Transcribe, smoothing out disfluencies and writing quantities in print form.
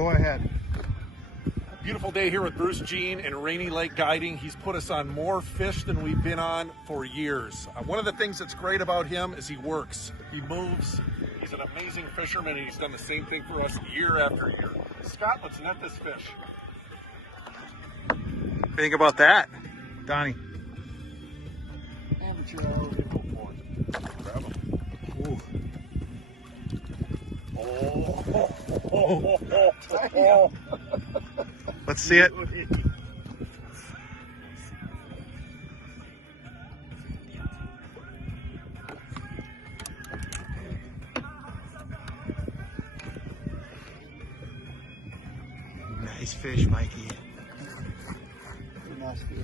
Go ahead. Beautiful day here with Bruce Jean and Rainy Lake Guiding. He's put us on more fish than we've been on for years. One of the things that's great about him is he works. He moves. He's an amazing fisherman, and he's done the same thing for us year after year. Scott, let's net this fish. Think about that, Donnie. Amateur hour, go for it. Grab him. Ooh. Oh. Let's see it. Nice fish, Mikey. Nice fish.